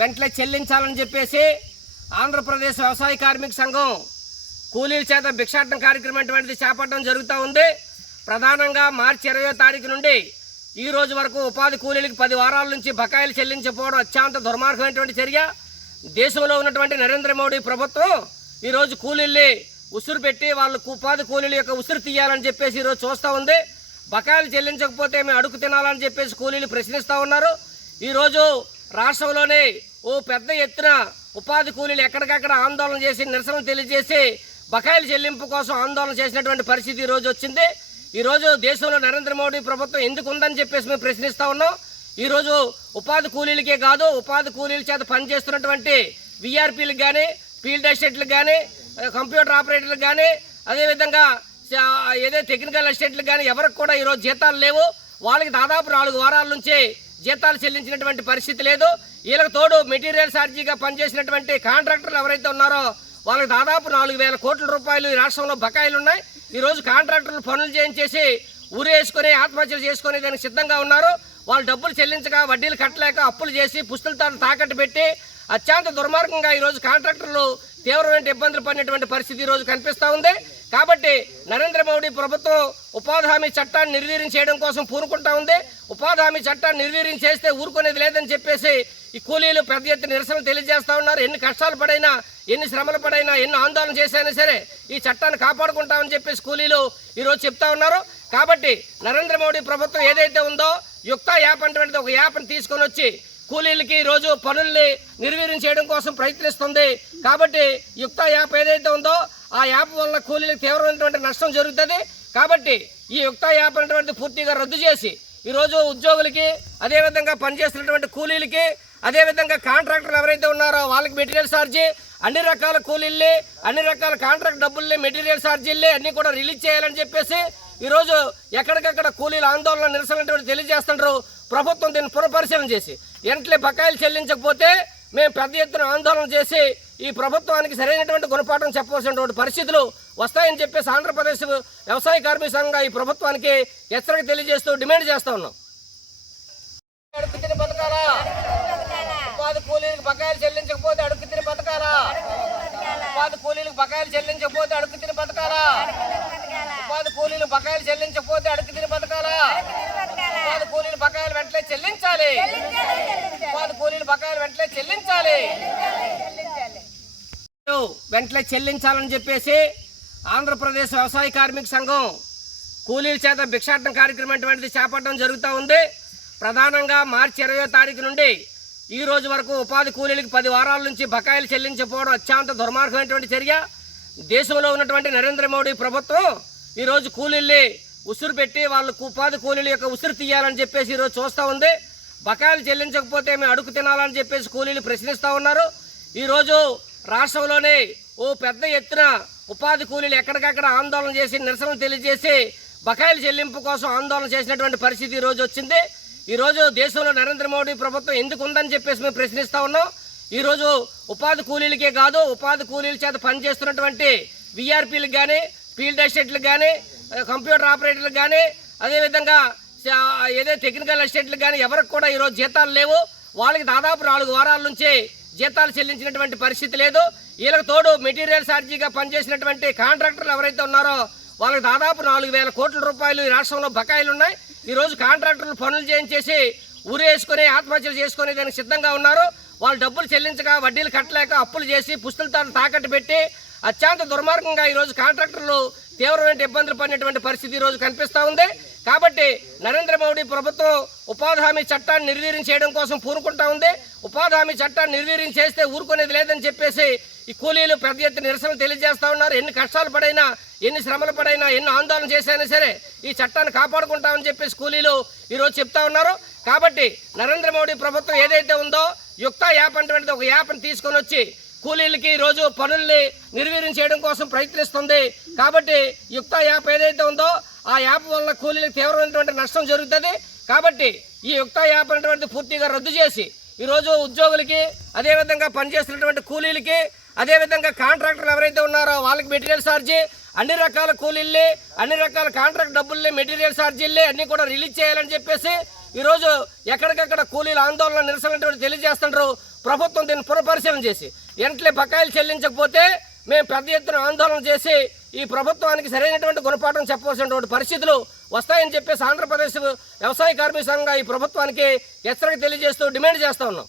వెంటనే చెల్లించాలని చెప్పేసి ఆంధ్రప్రదేశ్ వ్యవసాయ కార్మిక సంఘం కూలీల చేత భిక్షాటన కార్యక్రమం అటువంటిది చేపట్టడం జరుగుతూ ఉంది. ప్రధానంగా మార్చి ఇరవై తారీఖు నుండి ఈ రోజు వరకు ఉపాధి కూలీలకు పది వారాల నుంచి బకాయిలు చెల్లించకపోవడం అత్యంత దుర్మార్గమైనటువంటి చర్య. దేశంలో ఉన్నటువంటి నరేంద్ర మోడీ ప్రభుత్వం ఈరోజు కూలీల్ని ఉసురు పెట్టి వాళ్ళకు ఉపాధి కూలీల యొక్క ఉసురు తీయాలని చెప్పేసి ఈరోజు చూస్తూ ఉంది. బకాయిలు చెల్లించకపోతే మేము అడుగు తినాలని చెప్పేసి కూలీలు ప్రశ్నిస్తూ ఉన్నారు. ఈరోజు రాష్ట్రంలోనే ఓ పెద్ద ఎత్తున ఉపాధి కూలీలు ఎక్కడికక్కడ ఆందోళన చేసి నిరసన తెలియజేసి బకాయిల చెల్లింపు కోసం ఆందోళన చేసినటువంటి పరిస్థితి ఈ రోజు వచ్చింది. ఈ రోజు దేశంలో నరేంద్ర మోడీ ప్రభుత్వం ఎందుకు ఉందని చెప్పేసి మేము ప్రశ్నిస్తూ ఉన్నాం. ఈరోజు ఉపాధి కూలీలకే కాదు ఉపాధి కూలీల చేత పనిచేస్తున్నటువంటి విఆర్పీలకు కానీ ఫీల్డ్ అసిస్టెంట్లకు కానీ కంప్యూటర్ ఆపరేటర్లకు కానీ అదేవిధంగా ఏదైతే ఏదో టెక్నికల్ అసిస్టెంట్లకు కానీ ఎవరికి కూడా ఈరోజు జీతాలు లేవు. వాళ్ళకి దాదాపు నాలుగు వారాల నుంచి జీతాలు చెల్లించినటువంటి పరిస్థితి లేదు. వీళ్ళకి తోడు మెటీరియల్ ఛార్జీగా పనిచేసినటువంటి కాంట్రాక్టర్లు ఎవరైతే ఉన్నారో వాళ్ళకి దాదాపు నాలుగు వేల కోట్ల రూపాయలు ఈ రాష్ట్రంలో బకాయిలు ఉన్నాయి. ఈరోజు కాంట్రాక్టర్లు పనులు చేయించేసి ఊరేసుకొని ఆత్మహత్యలు చేసుకునే దానికి సిద్ధంగా ఉన్నారు. వాళ్ళు డబ్బులు చెల్లించక వడ్డీలు కట్టలేక అప్పులు చేసి పుస్తులతో తాకట్టు పెట్టి అత్యంత దుర్మార్గంగా ఈరోజు కాంట్రాక్టర్లు తీవ్రమైన ఇబ్బందులు పడినటువంటి పరిస్థితి ఈరోజు కనిపిస్తూ ఉంది. కాబట్టి నరేంద్ర మోడీ ప్రభుత్వం ఉపాధి హామీ చట్టాన్ని నిర్వీర్యం చేయడం కోసం పూనుకుంటా ఉంది. ఉపాధి హామీ చట్టాన్ని నిర్వీర్యం చేస్తే ఊరుకునేది లేదని చెప్పేసి ఈ కూలీలు పెద్ద ఎత్తున నిరసన తెలియజేస్తా ఉన్నారు. ఎన్ని కష్టాలు పడైనా ఎన్ని శ్రమలు పడైనా ఎన్ని ఆందోళన చేసైనా సరే ఈ చట్టాన్ని కాపాడుకుంటామని చెప్పేసి కూలీలు ఈరోజు చెప్తా ఉన్నారు. కాబట్టి నరేంద్ర మోడీ ప్రభుత్వం ఏదైతే ఉందో యుక్త యాప్ అటువంటిది ఒక యాప్ని తీసుకొని వచ్చి కూలీలకి ఈరోజు పనుల్ని నిర్వీర్యం చేయడం కోసం ప్రయత్నిస్తుంది. కాబట్టి యుక్త యాప్ ఏదైతే ఉందో ఆ యాప్ వల్ల కూలీలకు తీవ్రమైనటువంటి నష్టం జరుగుతుంది. కాబట్టి ఈ యుక్త యాప్ అనేటువంటి పూర్తిగా రద్దు చేసి ఈరోజు ఉద్యోగులకి అదేవిధంగా పనిచేస్తున్నటువంటి కూలీలకి అదేవిధంగా కాంట్రాక్టర్లు ఎవరైతే ఉన్నారో వాళ్ళకి మెటీరియల్ ఛార్జీ అన్ని రకాల కూలీల్ని అన్ని రకాల కాంట్రాక్ట్ డబ్బుల్ని మెటీరియల్ ఛార్జీల్ని అన్నీ కూడా రిలీజ్ చేయాలని చెప్పేసి ఈరోజు ఎక్కడికక్కడ కూలీల ఆందోళన నిరసనటువంటి తెలియజేస్తుంటారు ప్రభుత్వం దీన్ని పునఃపరిశీలన చేసి ఎంట్లే బకాయిలు చెల్లించకపోతే మేము పెద్ద ఎత్తున ఆందోళన చేసి ఈ ప్రభుత్వానికి సరైనటువంటి గుణపాఠం చెప్పవలసినటువంటి పరిస్థితులు వస్తాయని చెప్పేసి ఆంధ్రప్రదేశ్ వ్యవసాయ కార్మిక సంఘంగా ఈ ప్రభుత్వానికి హెచ్చరిక తెలియజేస్తూ డిమాండ్ చేస్తూ ఉన్నాం. అడుగు బతకాలా? ఉపాధి కూలీలకు బకాయిలు చెల్లించకపోతే అడుగు తిని బతకాలా? ఉపాధి కూలీలకు బకాయిలు చెల్లించకపోతే అడుగు తిని బతకాలా? ఉపాధి కూలీలు బకాయిలు చెల్లించకపోతే అడుగు తిని బతకాలా? ఉపాధి కూలీలు బకాయిలు వెంటనే చెల్లించాలి. ఉపాధి కూలీలు బకాయిలు వెంటనే చెల్లించాలి. వెంటనే చెల్లించాలని చెప్పేసి ఆంధ్రప్రదేశ్ వ్యవసాయ కార్మిక సంఘం కూలీల చేత భిక్షాటన కార్యక్రమం అటువంటిది చేపట్టడం జరుగుతూ ఉంది. ప్రధానంగా మార్చి ఇరవై తారీఖు నుండి ఈ రోజు వరకు ఉపాధి కూలీలకు పది వారాల నుంచి బకాయిలు చెల్లించకపోవడం అత్యంత దుర్మార్గమైనటువంటి చర్య. దేశంలో ఉన్నటువంటి నరేంద్ర మోడీ ప్రభుత్వం ఈరోజు కూలీల్ని ఉసురు పెట్టి వాళ్ళకు ఉపాధి కూలీల యొక్క ఉసురు తీయాలని చెప్పేసి ఈరోజు చూస్తూ ఉంది. బకాయిలు చెల్లించకపోతే మేము అడుగు తినాలని చెప్పేసి కూలీలు ప్రశ్నిస్తూ ఉన్నారు. ఈరోజు రాష్ట్రంలోనే ఓ పెద్ద ఎత్తున ఉపాధి కూలీలు ఎక్కడికక్కడ ఆందోళన చేసి నిరసన తెలియజేసి బకాయిల చెల్లింపు కోసం ఆందోళన చేసినటువంటి పరిస్థితి ఈ రోజు వచ్చింది. ఈరోజు దేశంలో నరేంద్ర మోడీ ప్రభుత్వం ఎందుకు ఉందని చెప్పేసి మేము ప్రశ్నిస్తూ ఉన్నాం. ఈరోజు ఉపాధి కూలీలకే కాదు ఉపాధి కూలీల చేత పనిచేస్తున్నటువంటి విఆర్పీలకు కానీ ఫీల్డ్ అసిస్టెంట్లకు కానీ కంప్యూటర్ ఆపరేటర్లకు కానీ అదేవిధంగా ఏదో టెక్నికల్ అసిస్టెంట్లకు కానీ ఎవరికి కూడా ఈరోజు జీతాలు లేవు. వాళ్ళకి దాదాపు నాలుగు వారాల నుంచి జీతాలు చెల్లించినటువంటి పరిస్థితి లేదు. వీళ్ళకి తోడు మెటీరియల్ ఛార్జీగా పనిచేసినటువంటి కాంట్రాక్టర్లు ఎవరైతే ఉన్నారో వాళ్ళకి దాదాపు నాలుగు వేల కోట్ల రూపాయలు ఈ రాష్ట్రంలో బకాయిలు ఉన్నాయి. ఈరోజు కాంట్రాక్టర్లు పనులు చేయించేసి ఊరేసుకొని ఆత్మహత్యలు చేసుకునే దానికి సిద్ధంగా ఉన్నారు. వాళ్ళు డబ్బులు చెల్లించక వడ్డీలు కట్టలేక అప్పులు చేసి పుస్తులతో తాకట్టు పెట్టి అత్యంత దుర్మార్గంగా ఈరోజు కాంట్రాక్టర్లు తీవ్రమైన ఇబ్బందులు పడినటువంటి పరిస్థితి ఈరోజు కనిపిస్తూ ఉంది. కాబట్టి నరేంద్ర మోడీ ప్రభుత్వం ఉపాధి హామీ చట్టాన్ని నిర్వీర్యం చేయడం కోసం పూనుకుంటా ఉంది. ఉపాధి హామీ చట్టాన్ని నిర్వీర్యం చేస్తే ఊరుకునేది లేదని చెప్పేసి ఈ కూలీలు పెద్ద ఎత్తున నిరసన తెలియజేస్తా ఉన్నారు. ఎన్ని కష్టాలు పడైనా ఎన్ని శ్రమలు పడైనా ఎన్ని ఆందోళన చేసైనా సరే ఈ చట్టాన్ని కాపాడుకుంటామని చెప్పేసి కూలీలు ఈరోజు చెప్తా ఉన్నారు. కాబట్టి నరేంద్ర మోడీ ప్రభుత్వం ఏదైతే ఉందో యుక్త యాప్ అటువంటిది ఒక యాప్ని తీసుకొని వచ్చి కూలీలకి ఈరోజు పనుల్ని నిర్వీర్యం చేయడం కోసం ప్రయత్నిస్తుంది. కాబట్టి యుక్త యాప్ ఏదైతే ఉందో ఆ యాప్ వల్ల కూలీలకు తీవ్రమైనటువంటి నష్టం జరుగుతుంది. కాబట్టి ఈ యుక్త యాప్ అనేటువంటి పూర్తిగా రద్దు చేసి ఈరోజు ఉద్యోగులకి అదేవిధంగా పనిచేస్తున్నటువంటి కూలీలకి అదేవిధంగా కాంట్రాక్టర్లు ఎవరైతే ఉన్నారో వాళ్ళకి మెటీరియల్ ఛార్జీ అన్ని రకాల కూలీల్ని అన్ని రకాల కాంట్రాక్ట్ డబ్బుల్ని మెటీరియల్ ఛార్జీల్ని అన్నీ కూడా రిలీజ్ చేయాలని చెప్పేసి ఈరోజు ఎక్కడికక్కడ కూలీల ఆందోళన నిరసనటువంటి తెలియజేస్తుంటారు ప్రభుత్వం దీన్ని పునఃపరిశీలన చేసి ఎంట్లే బకాయిలు చెల్లించకపోతే మేము పెద్ద ఎత్తున ఆందోళన చేసి ఈ ప్రభుత్వానికి సరైనటువంటి గుణపాఠం చెప్పవలసినటువంటి పరిస్థితులు వస్తాయని చెప్పేసి ఆంధ్రప్రదేశ్ వ్యవసాయ కార్మిక సంఘంగా ఈ ప్రభుత్వానికి హెచ్చరిక తెలియజేస్తూ డిమాండ్ చేస్తా ఉన్నాం.